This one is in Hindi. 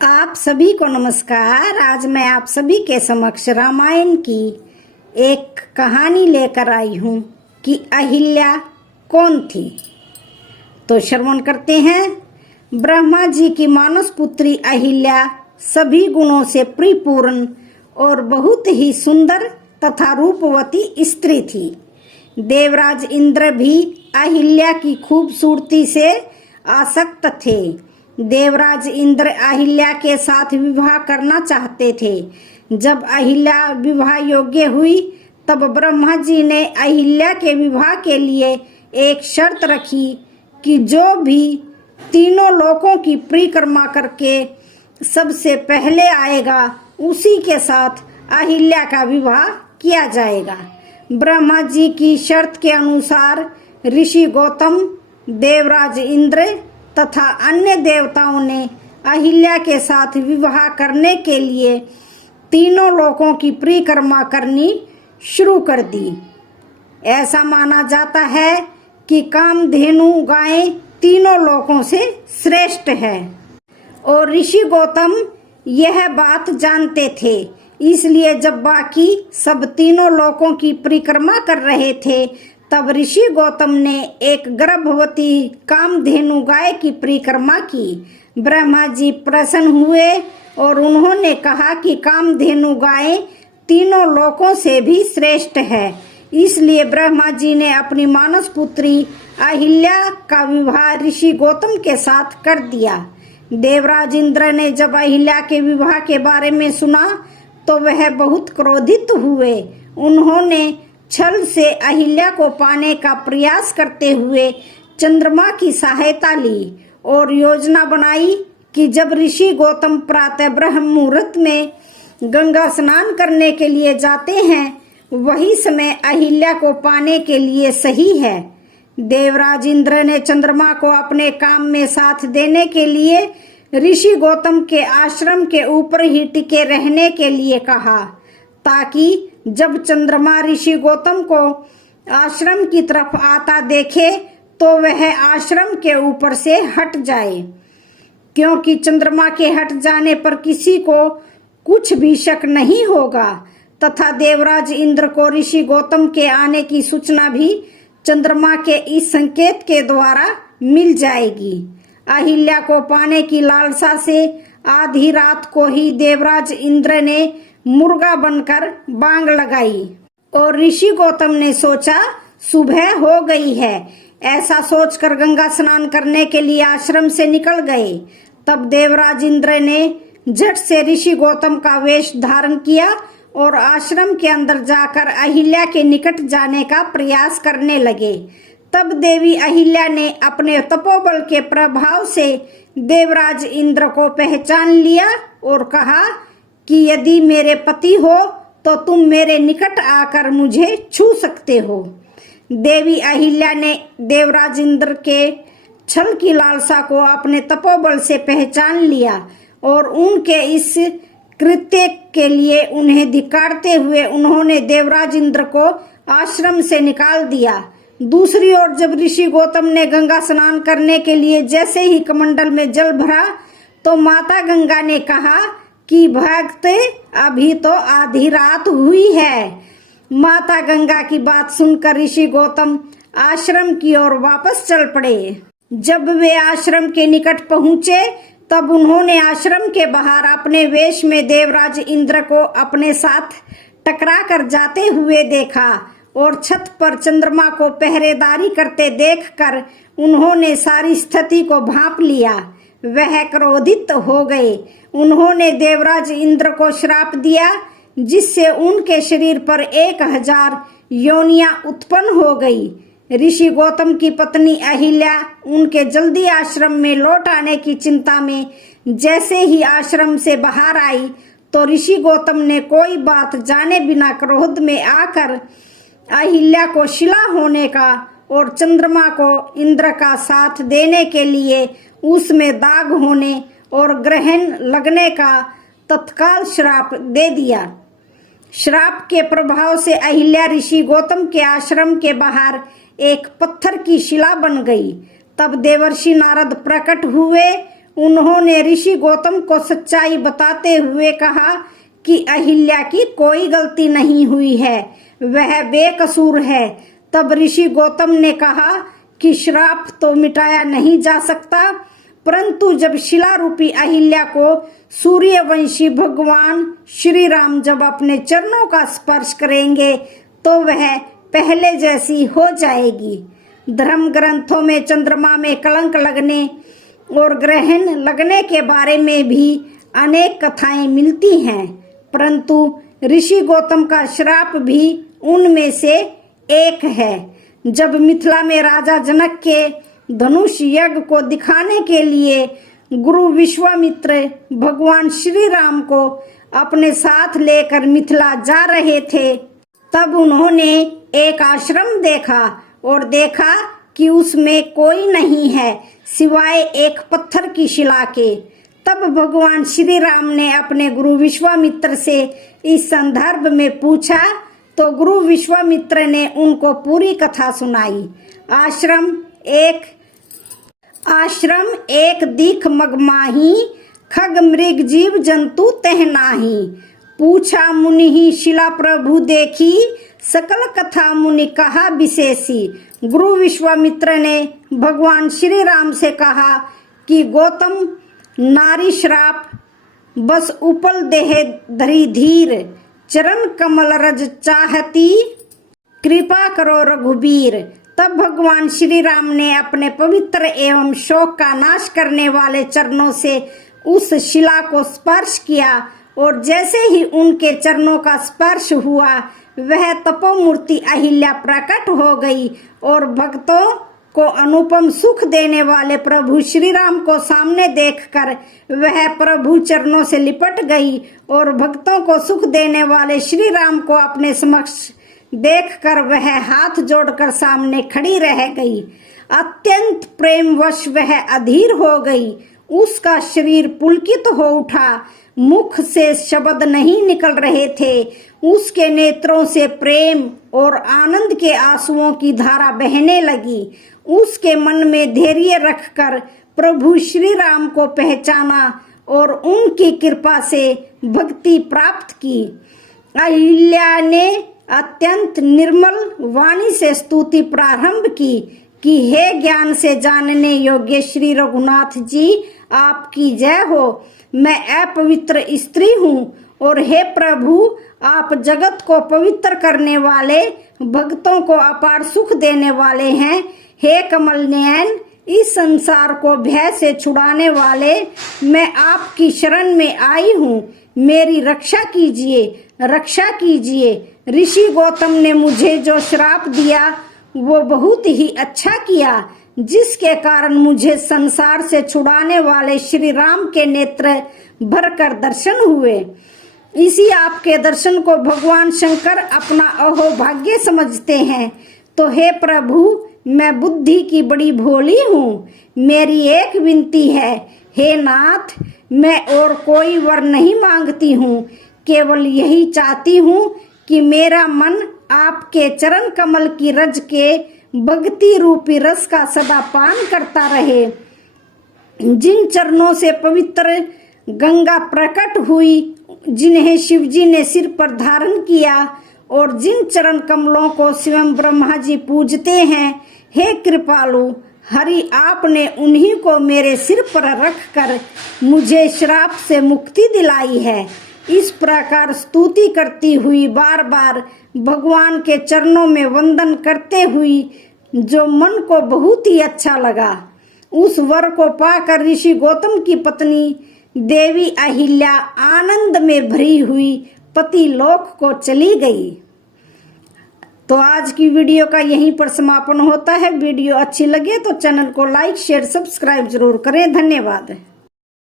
आप सभी को नमस्कार। आज मैं आप सभी के समक्ष रामायण की एक कहानी लेकर आई हूँ कि अहिल्या कौन थी। तो श्रवण करते हैं। ब्रह्मा जी की मानस पुत्री अहिल्या सभी गुणों से परिपूर्ण और बहुत ही सुंदर तथा रूपवती स्त्री थी। देवराज इंद्र भी अहिल्या की खूबसूरती से आसक्त थे। देवराज इंद्र अहिल्या के साथ विवाह करना चाहते थे। जब अहिल्या विवाह योग्य हुई तब ब्रह्मा जी ने अहिल्या के विवाह के लिए एक शर्त रखी कि जो भी तीनों लोकों की परिक्रमा करके सबसे पहले आएगा उसी के साथ अहिल्या का विवाह किया जाएगा। ब्रह्मा जी की शर्त के अनुसार ऋषि गौतम, देवराज इंद्र तथा अन्य देवताओं ने अहिल्या के साथ विवाह करने के लिए तीनों लोकों की परिक्रमा करनी शुरू कर दी। ऐसा माना जाता है कि कामधेनु गाय तीनों लोकों से श्रेष्ठ है और ऋषि गौतम यह बात जानते थे। इसलिए जब बाकी सब तीनों लोकों की परिक्रमा कर रहे थे तब ऋषि गौतम ने एक गर्भवती कामधेनु गाय की परिक्रमा की। ब्रह्मा जी प्रसन्न हुए और उन्होंने कहा कि कामधेनु गाय तीनों लोकों से भी श्रेष्ठ है। इसलिए ब्रह्मा जी ने अपनी मानस पुत्री अहिल्या का विवाह ऋषि गौतम के साथ कर दिया। देवराज इंद्र ने जब अहिल्या के विवाह के बारे में सुना तो वह बहुत क्रोधित हुए। उन्होंने छल से अहिल्या को पाने का प्रयास करते हुए चंद्रमा की सहायता ली और योजना बनाई कि जब ऋषि गौतम प्रातः ब्रह्म मुहूर्त में गंगा स्नान करने के लिए जाते हैं वही समय अहिल्या को पाने के लिए सही है। देवराज इंद्र ने चंद्रमा को अपने काम में साथ देने के लिए ऋषि गौतम के आश्रम के ऊपर ही टिके रहने के लिए कहा, ताकि जब चंद्रमा ऋषि गौतम को आश्रम की तरफ आता देखे तो वह आश्रम के ऊपर से हट जाए, क्योंकि चंद्रमा के हट जाने पर किसी को कुछ भी शक नहीं होगा तथा देवराज इंद्र को ऋषि गौतम के आने की सूचना भी चंद्रमा के इस संकेत के द्वारा मिल जाएगी। अहिल्या को पाने की लालसा से आधी रात को ही देवराज इंद्र ने मुर्गा बनकर बांग लगाई और ऋषि गौतम ने सोचा सुबह हो गई है। ऐसा सोचकर गंगा स्नान करने के लिए आश्रम से निकल गए। तब देवराज इंद्र ने झट से ऋषि गौतम का वेश धारण किया और आश्रम के अंदर जाकर अहिल्या के निकट जाने का प्रयास करने लगे। तब देवी अहिल्या ने अपने तपोबल के प्रभाव से देवराज इंद्र को पहचान लिया और कहा कि यदि मेरे पति हो तो तुम मेरे निकट आकर मुझे छू सकते हो। देवी अहिल्या ने देवराज इंद्र के छल की लालसा को अपने तपोबल से पहचान लिया और उनके इस कृत्य के लिए उन्हें धिक्कारते हुए उन्होंने देवराज इंद्र को आश्रम से निकाल दिया। दूसरी ओर जब ऋषि गौतम ने गंगा स्नान करने के लिए जैसे ही कमंडल में जल भरा तो माता गंगा ने कहा कि भक्त अभी तो आधी रात हुई है। माता गंगा की बात सुनकर ऋषि गौतम आश्रम की ओर वापस चल पड़े। जब वे आश्रम के निकट पहुंचे तब उन्होंने आश्रम के बाहर अपने वेश में देवराज इंद्र को अपने साथ टकरा कर जाते हुए देखा और छत पर चंद्रमा को पहरेदारी करते देखकर उन्होंने सारी स्थिति को भांप लिया। वह क्रोधित हो गए। उन्होंने देवराज इंद्र को श्राप दिया जिससे उनके शरीर पर 1000 योनियां उत्पन्न हो गई। ऋषि गौतम की पत्नी अहिल्या उनके जल्दी आश्रम में लौट आने की चिंता में जैसे ही आश्रम से बाहर आई तो ऋषि गौतम ने कोई बात जाने बिना क्रोध में आकर अहिल्या को शिला होने का और चंद्रमा को इंद्र का साथ देने के लिए उसमें दाग होने और ग्रहण लगने का तत्काल श्राप दे दिया। श्राप के प्रभाव से अहिल्या ऋषि गौतम के आश्रम के बाहर एक पत्थर की शिला बन गई। तब देवर्षि नारद प्रकट हुए उन्होंने ऋषि गौतम को सच्चाई बताते हुए कहा कि अहिल्या की कोई गलती नहीं हुई है, वह बेकसूर है। तब ऋषि गौतम ने कहा कि श्राप तो मिटाया नहीं जा सकता, परंतु जब शिला रूपी अहिल्या को सूर्यवंशी भगवान श्री राम जब अपने चरणों का स्पर्श करेंगे तो वह पहले जैसी हो जाएगी। धर्म ग्रंथों में चंद्रमा में कलंक लगने और ग्रहण लगने के बारे में भी अनेक कथाएं मिलती हैं, परंतु ऋषि गौतम का श्राप भी उनमें से एक है। जब मिथिला में राजा जनक के धनुष यज्ञ को दिखाने के लिए गुरु विश्वामित्र भगवान श्री राम को अपने साथ लेकर मिथिला जा रहे थे, तब उन्होंने एक आश्रम देखा और देखा कि उसमें कोई नहीं है सिवाय एक पत्थर की शिला के। तब भगवान श्री राम ने अपने गुरु विश्वामित्र से इस संदर्भ में पूछा तो गुरु विश्वामित्र ने उनको पूरी कथा सुनाई। आश्रम एक दीख मगमाही, खग मृग जीव जंतु तह नाही। पूछा मुनि ही शिला प्रभु देखी, सकल कथा मुनि कहा विशेषी। गुरु विश्वामित्र ने भगवान श्री राम से कहा कि गौतम, नारी श्राप बस उपल देह धरी धीर, चरण कमल रज चाहती, कृपा करो रघुबीर। तब भगवान श्री राम ने अपने पवित्र एवं शोक का नाश करने वाले चरणों से उस शिला को स्पर्श किया और जैसे ही उनके चरणों का स्पर्श हुआ वह तपोमूर्ति अहिल्या प्रकट हो गई और भक्तों को अनुपम सुख देने वाले प्रभु श्री राम को सामने देखकर वह प्रभु चरणों से लिपट गई और भक्तों को सुख देने वाले श्री राम को अपने समक्ष देखकर वह हाथ जोड़कर सामने खड़ी रह गई। अत्यंत प्रेमवश वह अधीर हो गई, उसका शरीर पुलकित हो उठा, मुख से शब्द नहीं निकल रहे थे, उसके नेत्रों से प्रेम और आनंद के आंसुओं की धारा बहने लगी। उसके मन में धैर्य रखकर प्रभु श्री राम को पहचाना और उनकी कृपा से भक्ति प्राप्त की। अहिल्या ने अत्यंत निर्मल वाणी से स्तुति प्रारंभ की कि हे ज्ञान से जानने योग्य श्री रघुनाथ जी, आपकी जय हो। मैं अपवित्र स्त्री हूँ और हे प्रभु, आप जगत को पवित्र करने वाले, भक्तों को अपार सुख देने वाले हैं। हे कमल नयन, इस संसार को भय से छुड़ाने वाले, मैं आपकी शरण में आई हूँ, मेरी रक्षा कीजिए, रक्षा कीजिए। ऋषि गौतम ने मुझे जो श्राप दिया वो बहुत ही अच्छा किया, जिसके कारण मुझे संसार से छुड़ाने वाले श्री राम के नेत्र भरकर दर्शन हुए। इसी आपके दर्शन को भगवान शंकर अपना अहोभाग्य समझते हैं। तो हे प्रभु, मैं बुद्धि की बड़ी भोली हूँ, मेरी एक विनती है, हे नाथ, मैं और कोई वर नहीं मांगती हूँ, केवल यही चाहती हूँ कि मेरा मन आपके चरण कमल की रज के भक्ति रूपी रस का सदा पान करता रहे। जिन चरणों से पवित्र गंगा प्रकट हुई, जिन्हें शिवजी ने सिर पर धारण किया और जिन चरण कमलों को स्वयं ब्रह्मा जी पूजते हैं, हे कृपालु हरि, आपने उन्हीं को मेरे सिर पर रखकर मुझे श्राप से मुक्ति दिलाई है। इस प्रकार स्तुति करती हुई बार बार भगवान के चरणों में वंदन करते हुई, जो मन को बहुत ही अच्छा लगा। उस वर को पाकर ऋषि गौतम की पत्नी देवी अहिल्या आनंद में भरी हुई पति लोक को चली गई। तो आज की वीडियो का यहीं पर समापन होता है। वीडियो अच्छी लगे तो चैनल को लाइक शेयर सब्सक्राइब जरूर करें। धन्यवाद।